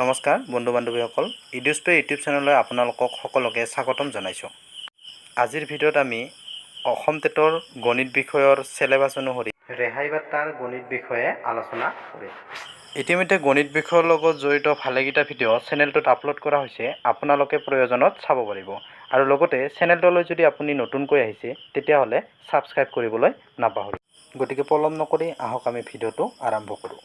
নমস্কাৰ বন্ধু বান্ধৱীসকল ইডিউস্পে ইউটিউব চেনেললৈ আপোনালোকক সকলোকে স্বাগতম জনাইছোঁ। আজিৰ ভিডিঅ'ত আমি অসম টেটৰ গণিত বিষয়ৰ সিলেবাস অনুসৰি ৰেহাই বাৰ্তাৰ গণিত বিষয়ে আলোচনা কৰিম। ইতিমধ্যে গণিত বিষয়ৰ লগত জড়িত ভালেকেইটা ভিডিঅ' চেনেলটোত আপলোড কৰা হৈছে, আপোনালোকে প্ৰয়োজনত চাব পাৰিব। আৰু লগতে চেনেলটোলৈ যদি আপুনি নতুনকৈ আহিছে তেতিয়াহ'লে ছাবস্ক্ৰাইব কৰিবলৈ নাপাহৰিব। গতিকে পলম নকৰি আহক আমি ভিডিঅ'টো আৰম্ভ কৰোঁ।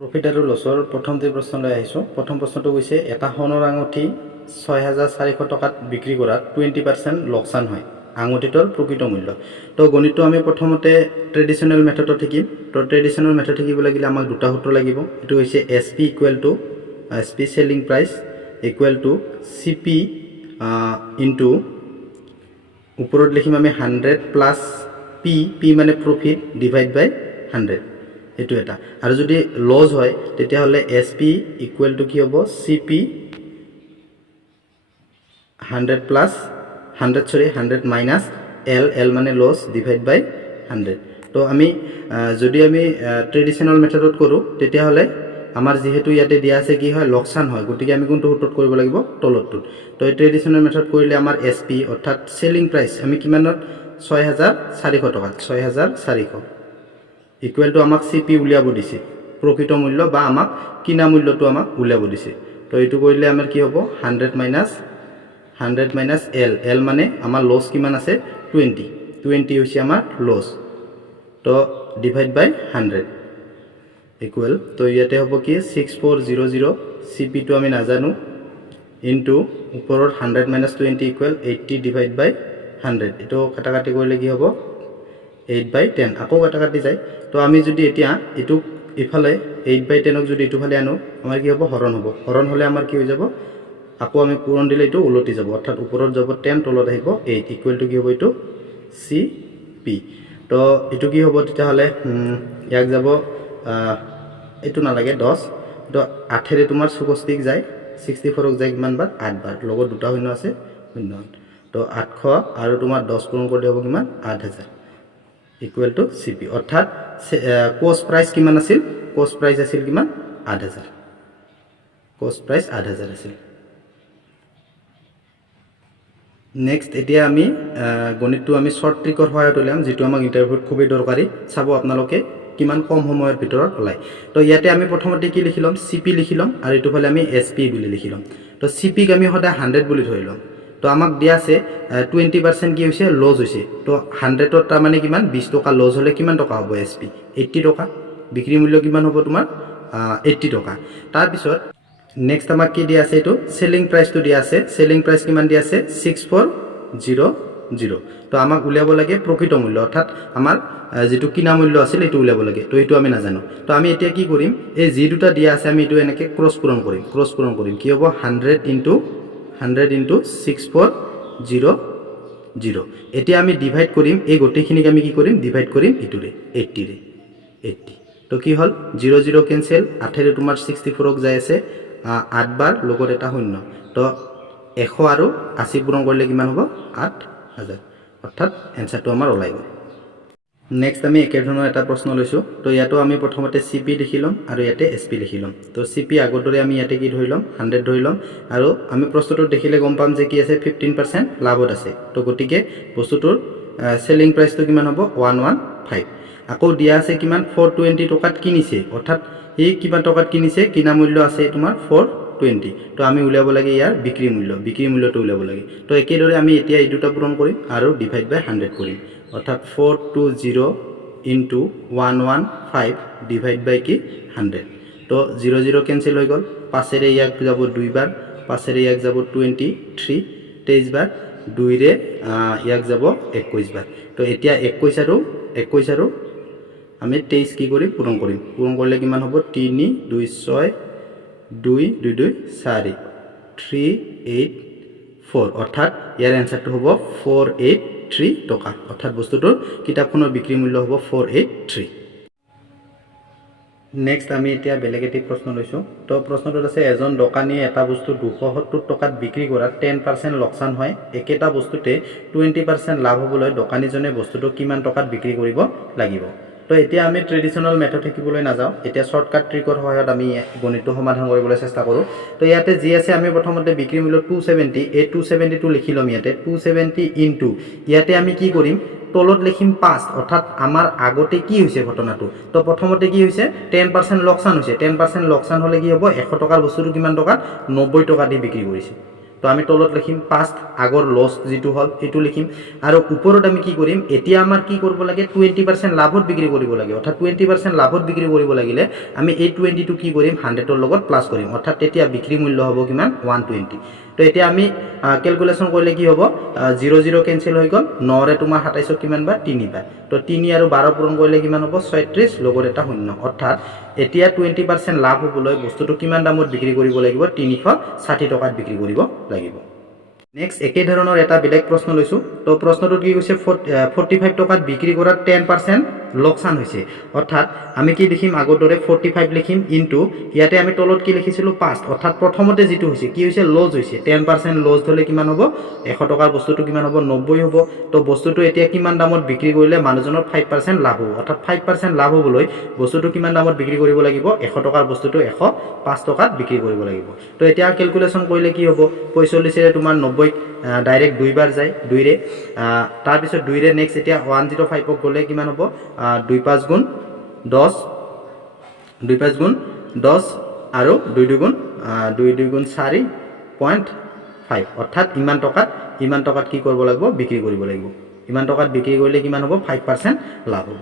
প্ৰফিট আৰু লছৰ প্ৰথমটো প্ৰশ্নলৈ আহিছোঁ। প্ৰথম প্ৰশ্নটো কৈছে এটা সোণৰ আঙুঠি ৬,৪০০ টকাত বিক্ৰী কৰাত 20% লোকচান হয়, আঙুঠিটোৰ প্ৰকৃত মূল্য। তো গণিতটো আমি প্ৰথমতে ট্ৰেডিশ্যনেল মেথডত শিকিম। তো ট্ৰেডিশ্যনেল মেথড শিকিব লাগিলে আমাক দুটা সূত্ৰ লাগিব। এইটো হৈছে SP selling price equal to CP into ওপৰত লিখিম আমি 100 প্লাছ P মানে প্ৰফিট ডিভাইড বাই 100, এইটো এটা। আৰু যদি লছ হয় তেতিয়াহ'লে SP ইকুৱেল টু কি হ'ব CP 100 মাইনাছ L মানে লছ ডিভাইড বাই 100। তো আমি যদি আমি ট্ৰেডিশ্যনেল মেথডত কৰোঁ তেতিয়াহ'লে আমাৰ যিহেতু ইয়াতে দিয়া আছে কি হয় লোকচান হয়, গতিকে আমি কোনটো সূত্ৰত কৰিব লাগিব তলৰটোত। তো এই ট্ৰেডিশ্যনেল মেথড কৰিলে আমাৰ SP অৰ্থাৎ চেলিং প্ৰাইচ আমি কিমানত ৬,৪০০ টকাত ৬,৪০০ ইকুৱেল টু আমাক CP উলিয়াব দিছে, প্ৰকৃত মূল্য বা আমাক কিনা মূল্যটো আমাক উলিয়াব দিছে। তো এইটো কৰিলে আমাৰ কি হ'ব 100 মাইনাছ L মানে আমাৰ লছ কিমান আছে 20 হৈছে আমাৰ লছ। তো ডিভাইড বাই 100 ইকুৱেল, তো ইয়াতে হ'ব কি 6400, CPটো আমি নাজানো, ইনটু ওপৰত 100 মাইনাছ 20 ইকুৱেল 80 ডিভাইড বাই 100। এইটো কাটাকাটি কৰিলে কি হ'ব 8/10, আকৌ কাটাকাটি যায়। তো আমি যদি এতিয়া এইটো ইফালে 8/10ক যদি ইটোফালে আনো আমাৰ কি হ'ব হৰণ হ'ব। হৰণ হ'লে আমাৰ কি হৈ যাব আকৌ আমি পূৰণ দিলে এইটো ওলটি যাব, অৰ্থাৎ ওপৰত যাব 10 তলত আহিব 8 ইকুৱেল টু কি হ'ব এইটো CP। তো এইটো কি হ'ব তেতিয়াহ'লে ইয়াক যাব এইটো নালাগে 10, তো 8ৰে তোমাৰ 64ক যায়, 64ক যায় কিমান বাৰ 8 বাৰ, লগত দুটা শূন্য আছে 0। তো 800 আৰু তোমাৰ 10 পূৰণ কৰিলে হ'ব কিমান 8000 ইকুৱেল টু CP। অৰ্থাৎ কষ্ট প্ৰাইচ কিমান আছিল, কষ্ট প্ৰাইচ আছিল কিমান 8000, কষ্ট প্ৰাইচ 8000 আছিল। নেক্সট এতিয়া আমি গণিতটো আমি শ্বৰ্ট ট্ৰিকৰ সহায়ত উলিয়াম, যিটো আমাক ইণ্টাৰভিউত খুবেই দৰকাৰী। চাব আপোনালোকে কিমান কম সময়ৰ ভিতৰত ওলায়। তো ইয়াতে আমি প্ৰথমতে কি লিখি ল'ম CP লিখি ল'ম, আৰু এইটোফালে আমি SP বুলি লিখি ল'ম। তো CPক আমি সদায় 100 বুলি ধৰি ল'ম। তো আমাক দিয়া আছে 20% কি হৈছে লছ হৈছে। তো 100ত তাৰমানে কিমান 20 টকা লছ হ'লে কিমান টকা হ'ব SP 80 টকা, বিক্ৰী মূল্য কিমান হ'ব তোমাৰ 80 টকা। তাৰপিছত নেক্সট আমাক কি দিয়া আছে, এইটো চেলিং প্ৰাইচটো দিয়া আছে। চেলিং প্ৰাইচ কিমান দিয়া আছে 6400। তো আমাক উলিয়াব লাগে প্ৰকৃত মূল্য, অৰ্থাৎ আমাৰ যিটো কিনা মূল্য আছিল এইটো উলিয়াব লাগে। তো এইটো আমি নাজানো। তো আমি এতিয়া কি কৰিম, এই যি দুটা দিয়া আছে আমি এইটো এনেকৈ ক্ৰছ পূৰণ কৰিম। কি হ'ব 100 ইনটু 6400। এতিয়া আমি ডিভাইড কৰিম, এই গোটেইখিনিক আমি কি কৰিম ডিভাইড কৰিম ইটোৰে 80ৰে 80। তো কি হ'ল 0 কেঞ্চেল, 8ৰে তোমাৰ 64ক যাই আছে 8 বাৰ, লগত এটা শূন্য। তো 100 আৰু 80 পূৰণ কৰিলে কিমান হ'ব 8000, অৰ্থাৎ এনচাৰটো আমাৰ ওলাই গ'ল। নেক্সট আমি একেধৰণৰ এটা প্ৰশ্ন লৈছোঁ। তো ইয়াতো আমি প্ৰথমতে CP লিখি ল'ম আৰু ইয়াতে SP লিখি ল'ম। তো CP আগৰ দৰে আমি ইয়াতে কি ধৰি ল'ম 100 ধৰি ল'ম, আৰু আমি প্ৰশ্নটোত দেখিলে গম পাম যে কি আছে 15% লাভত আছে। তো গতিকে বস্তুটোৰ চেলিং প্ৰাইচটো কিমান হ'ব 115। আকৌ দিয়া আছে কিমান 420 টকাত কিনিছে, অৰ্থাৎ এই কিমান টকাত কিনিছে, কিনা মূল্য আছে তোমাৰ 420। তো আমি উলিয়াব লাগে ইয়াৰ বিক্ৰী মূল্যটো উলিয়াব লাগে। তো একেদৰে আমি এতিয়া এই দুটা পূৰণ কৰিম আৰু ডিভাইড বাই 100 কৰিম, অৰ্থাৎ 420 ইনটু 115 ডিভাইড বাই কি 100। তো 0 কেঞ্চেল হৈ গ'ল, 5ৰে ইয়াক যাব 2 বাৰ, 5ৰে ইয়াক যাব 23 বাৰ, 2ৰে ইয়াক যাব 21 বাৰ। তো এতিয়া 21 আৰু আমি 23 কি কৰিম পূৰণ কৰিলে কিমান হ'ব 3 2 6 2 2 2 4 384, অৰ্থাৎ ইয়াৰ এনচাৰটো হ'ব 483 টকা। অৰ্থাৎ বস্তুটোৰ কিতাপখনৰ বিক্ৰী মূল্য হ'ব 483। নেক্সট আমি এতিয়া বেলেগ এটি প্ৰশ্ন লৈছোঁ তো প্ৰশ্নটোত আছে এজন দোকানীয়ে এটা বস্তু 270 টকাত বিক্ৰী কৰাত 10% লোকচান হয় একেটা বস্তুতে 20% লাভ হ'বলৈ দোকানীজনে বস্তুটো কিমান টকাত বিক্ৰী কৰিব লাগিব তো এতিয়া আমি ট্ৰেডিশনাল মেথড শিকিবলৈ নাযাওঁ এতিয়া শৰ্টকাট ট্ৰিকৰ সহায়ত আমি গণিতটো সমাধান কৰিবলৈ চেষ্টা কৰোঁ তো ইয়াতে যি আছে আমি প্ৰথমতে বিক্ৰী মূল্য 270 এই 270 টো লিখি লম ইয়াতে 270 ইনটু ইয়াতে আমি কি কৰিম তলত লিখিম 5 অৰ্থাৎ আমাৰ আগতে কি হৈছে ঘটনাটো তো প্ৰথমতে কি হৈছে 10% লোকসান হৈছে 10% লোকসান হলে কি হ'ব 100 টকাৰ বস্তুটো কিমান টকাত 90 টকা দি বিক্ৰী কৰিছে তো আমি তলত লিখিম 5 আগৰ লস যেটো হল এটো লিখিম আৰু ওপৰত আমি কি কৰিম এতিয়া আমাৰ কি কৰিব লাগে 20% লাভত বিক্ৰী কৰিব লাগে অৰ্থাৎ 20% লাভত বিক্ৰী কৰিব লাগিলে আমি এই 20 টো কি কৰিম 100 ৰ লগত প্লাস কৰিম অৰ্থাৎ তেতিয়া বিক্ৰী মূল্য হ'ব কিমান 120 তো এতিয়া আমি ক্যালকুলেশন কৰিলে কি হ'ব 0 0 ক্যান্সেল হৈ গল 9 ৰে তোমাৰ 27 কিমান বা 3 পায় তো 3 আৰু 12 পূৰণ কৰিলে কিমান হ'ব 36 লগত এটা শূন্য অৰ্থাৎ এতিয়া 20% লাভ হ'বলৈ বস্তুটো কিমান দামত বিক্ৰী কৰিব লাগিব 360 টকাত বিক্ৰী কৰিব লাগিব নেক্সট একে ধৰণৰ এটা বেলেগ প্ৰশ্ন লৈছো তো প্ৰশ্নটো কি কৈছে 45 টকাত বিক্ৰী কৰাত 10% লোকসান হৈছে অৰ্থাৎ আমি কি লিখিম আগৰ দৰে 45 লিখিম ইনটু ইয়াতে আমি তলত কি লিখিছিলো 5 অৰ্থাৎ প্ৰথমতে যেটো হৈছে কি হৈছে লস হৈছে 10% লস হলে কিমান হ'ব 100 টকাৰ বস্তুটো কিমান হ'ব 90 হ'ব তো বস্তুটো এতিয়া কিমান দামত বিক্ৰী কৰিলে মানুহজনৰ 5% লাভ হ'ব অৰ্থাৎ 5% লাভ হ'বলৈ বস্তুটো কিমান দামত বিক্ৰী কৰিব লাগিব 100 টকাৰ বস্তুটো 105 টকাত বিক্ৰী কৰিব লাগিব তো এতিয়া ক্যালকুলেশন কৰিলে কি হ'ব 45 ৰে তোমাৰ 90 ডাইৰেক্ট দুইবাৰ যায় 2 ৰে তাৰ পিছত 2 ৰে নেক্সট এতিয়া 105 ক গলে কিমান হ'ব 25 গুণ 10 25 গুণ 10 আৰু 2 গুণ 2 গুণ 4.5 অৰ্থাৎ ইমান টকাত কি কৰিব লাগিব বিক্ৰী কৰিব লাগিব ইমান টকাত বিক্ৰী কৰিলে কিমান হ'ব 5% লাভ হ'ব